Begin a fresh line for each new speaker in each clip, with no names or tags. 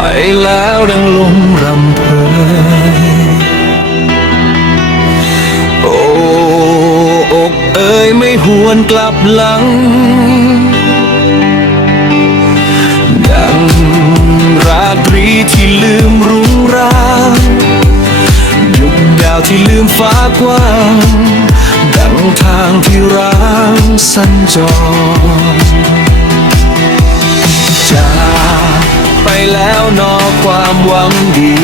ไปแล้วดังลมรำเพยโออกเอ่ยไม่หวนกลับหลัง ดังราตรีที่ลืมรุ่งรางยุคดาวที่ลืมฟ้ากว้าง ดังทางที่ร้างสัญจร แล้วนอความหวังดี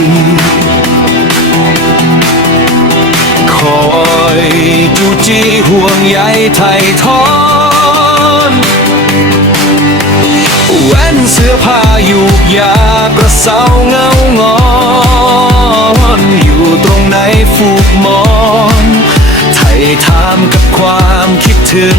คอยจูจีห่วงใยไทยทอนแว่นเสื้อผ้าอยู่ยากระเซาเงางอนอยู่ตรงไหนฟูกมอนไทยถามกับความคิดถึง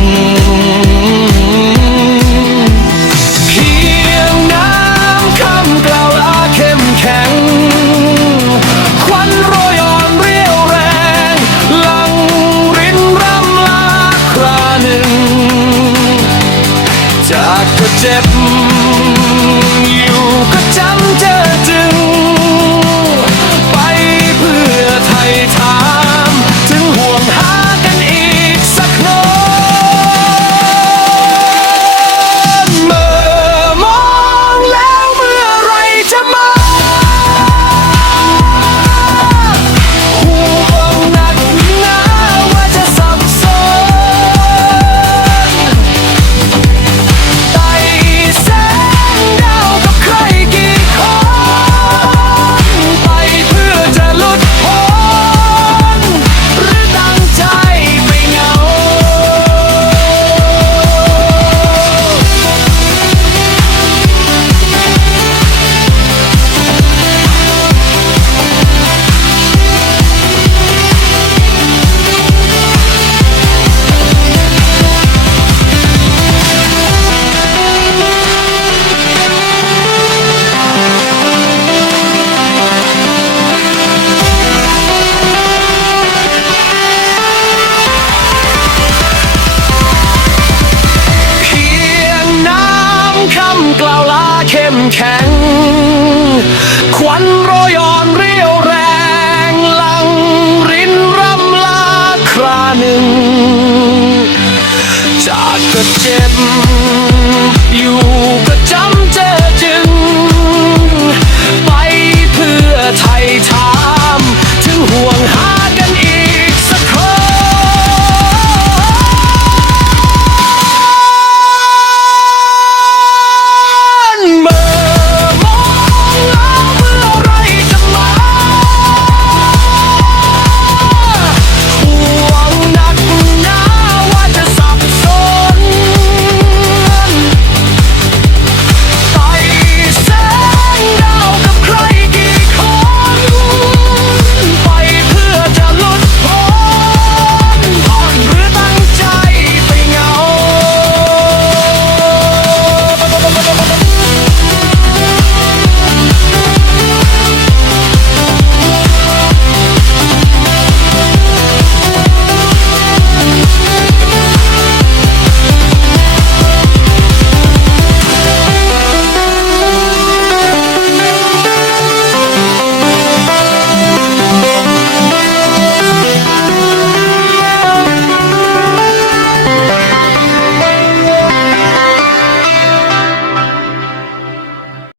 นึ่ง จากก็เจ็บ อยู่ก็จำเจอ เข้มแข็ง ควันโรยอ่อนเรีย